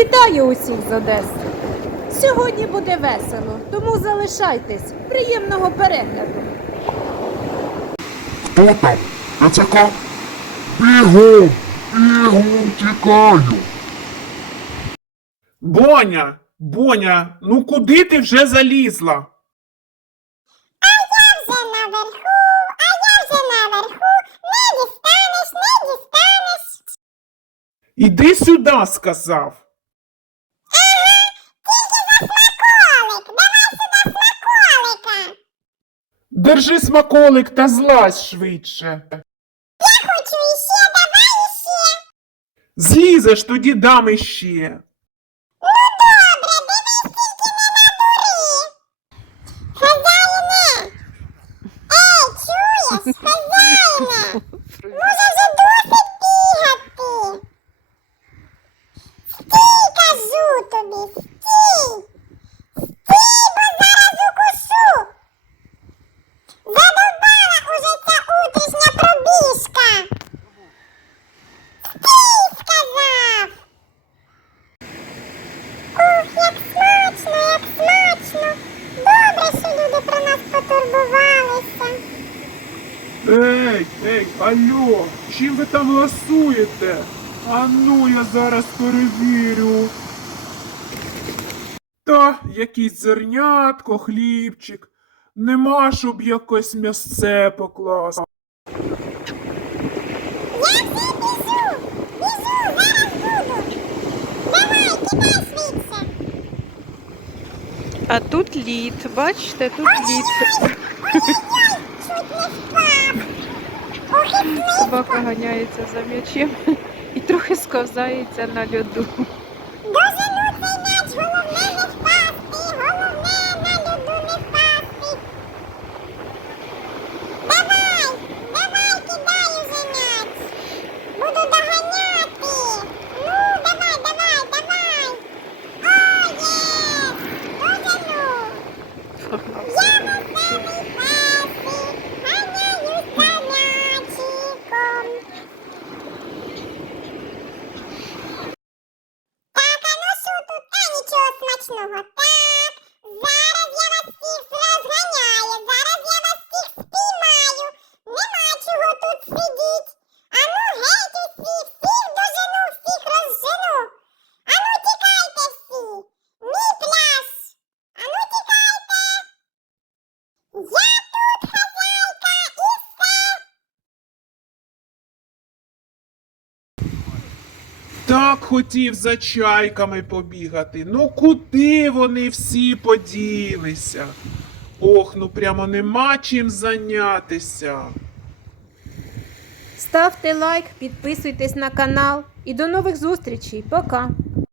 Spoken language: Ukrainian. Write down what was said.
Вітаю усіх з Одеси! Сьогодні буде весело, тому залишайтесь. Приємного перегляду! Хто там? ТЦК? Бігом! Бігом тікаю! Боня, Боня, ну куди ти вже залізла? вже наверху, а я вже наверху. Не дістанеш, не дістанеш. Іди сюди, сказав. Колик, давай сюди смаколика. Держи смаколик та злазь швидше. Я хочу іще, давай іще. Злізеш, тоді дам іще. Добре, дивись, тільки не надури. Хазяїне. Ей, чуєш, хазяїне вже досить бігати. Стій, кажу тобі, стій. Стій, бо зараз укушу. Задовбала уже ця утрішня пробіжка. Стій, сказав. Ох, як смачно. Ей, ей, алло, чим ви там ласуєте? А ну я зараз перевірю. Та якийсь зернятко, хлібчик. Нема, щоб якось м'ясце покласти. Я вже біжу, біжу, зараз буду. Давай, кидай швидше. А тут лід, бачите, тут лід. Чуть не впав. Ох, і слизько. Собака ганяється за м'ячем і трохи сковзається на льоду. Дожену цей м'яч, головне не впасти, головне на льоду не впасти. Давай, давай, кидай уже м'яч. Буду доганяти. Ну, давай, давай, давай. О, є, дожену. Я на самий перший, ганяюсь за м'ячиком. Так, а ну що тут? Та нічого смачного. Так, зараз я вас всіх розганяю, зараз я вас всіх спіймаю. Нема чого тут сидіть. А ну геть усі, всіх дожену, всіх розжену. А ну тікайте всі. Мій пляж. А ну тікайте. Я тут хазяйка і все. Так хотів за чайками побігати. Ну куди вони всі поділися? Ох, ну прямо нема чим зайнятися. Ставте лайк, підписуйтесь на канал і до нових зустрічей. Пока!